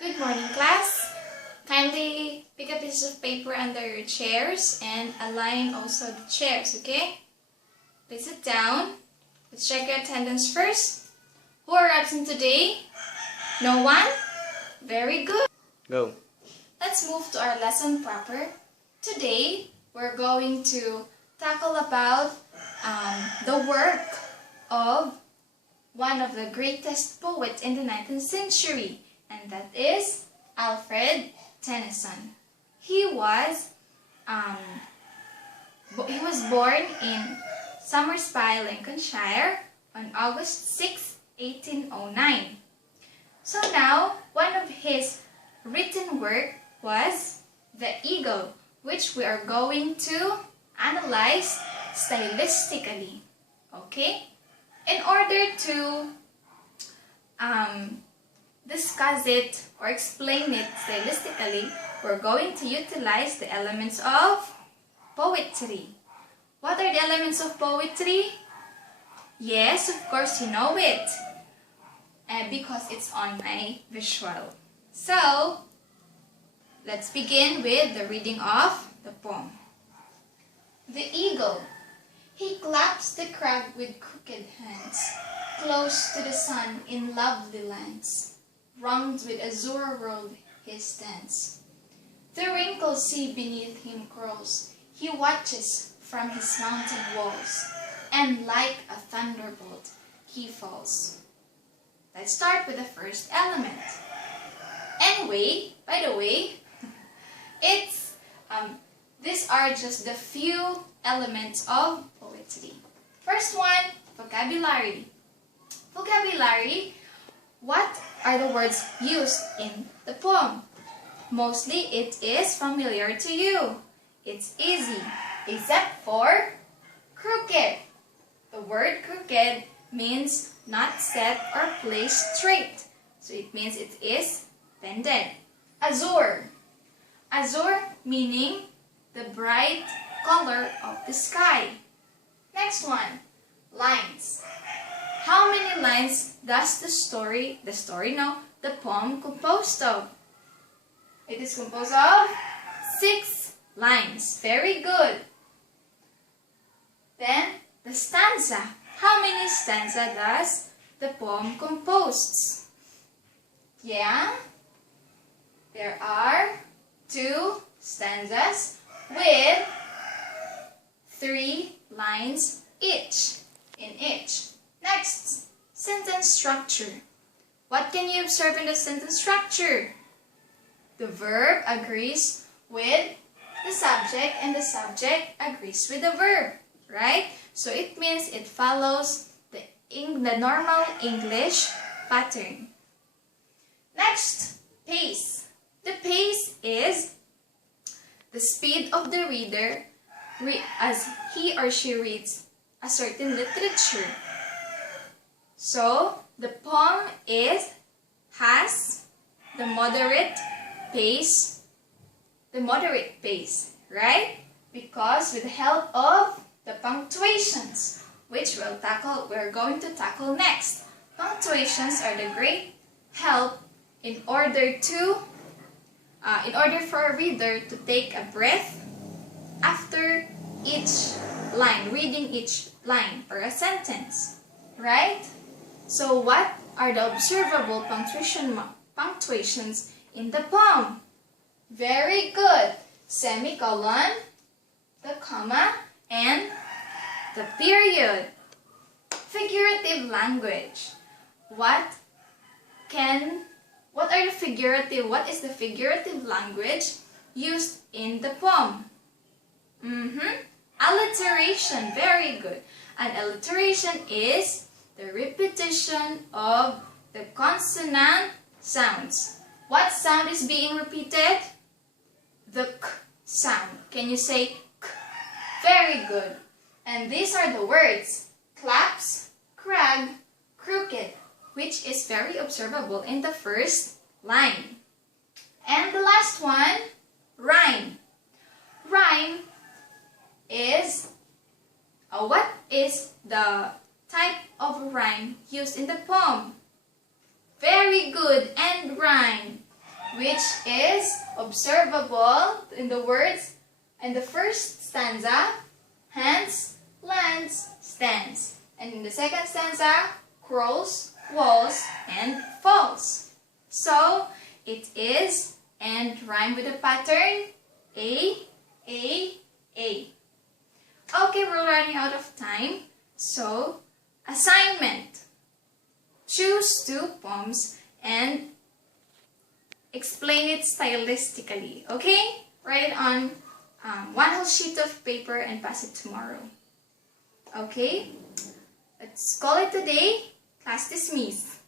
Good morning, class. Kindly pick a piece of paper under your chairs and align also the chairs, okay? Place it down. Let's check your attendance first. Who are absent today? No one? Very good. Go. Let's move to our lesson proper. Today, we're going to tackle about the work of one of the greatest poets in the 19th century, and that is Alfred Tennyson. He was born in Somersby, Lincolnshire on August 6, 1809. So now, one of his written work was The Eagle, which we are going to analyze stylistically. Okay? In order to discuss it or explain it stylistically, we're going to utilize the elements of poetry. What are the elements of poetry? Yes, of course you know it, because it's on my visual. So, let's begin with the reading of the poem. The Eagle. He claps the crag with crooked hands, close to the sun in lovely lands. Wronged with azure world he stands. The wrinkled sea beneath him crawls. He watches from his mountain walls, and like a thunderbolt he falls. Let's start with the first element. Anyway, by the way, these are just the few elements of poetry. First one, vocabulary. Vocabulary, what are the words used in the poem? Mostly it is familiar to you. It's easy, except for crooked. The word crooked means not set or placed straight. So it means it is bended. Azure. Azure meaning the bright color of the sky. Next one, lines. How many lines does the poem composed of? It is composed of 6 lines. Very good. Then, the stanza. How many stanza does the poem compose? Yeah, there are 2 stanzas with 3 lines each in each. Next, sentence structure. What can you observe in the sentence structure? The verb agrees with the subject and the subject agrees with the verb, right? So it means it follows the normal English pattern. Next, pace. The pace is the speed of the reader as he or she reads a certain literature. So, the poem has the moderate pace, right? Because with the help of the punctuations, which we're going to tackle next. Punctuations are the great help in order for a reader to take a breath after each line, reading each line or a sentence, right? So what are the observable punctuations in the poem? Very good. Semicolon, the comma, and the period. Figurative language. What is the figurative language used in the poem? Alliteration. Very good. An alliteration is the repetition of the consonant sounds. What sound is being repeated? The k sound. Can you say k? Very good. And these are the words claps, crag, crooked, which is very observable in the first line. And the last one, rhyme. Rhyme is what is the type of rhyme used in the poem? Very good, and rhyme. which is observable in the words in the first stanza, hands, lands, stands. And in the second stanza, crawls, walls, and falls. So, it is and rhyme with the pattern A, A, A. Okay, we're running out of time. So, assignment. Choose 2 poems and explain it stylistically. Okay? Write it on one whole sheet of paper and pass it tomorrow. Okay? Let's call it today. Class dismissed.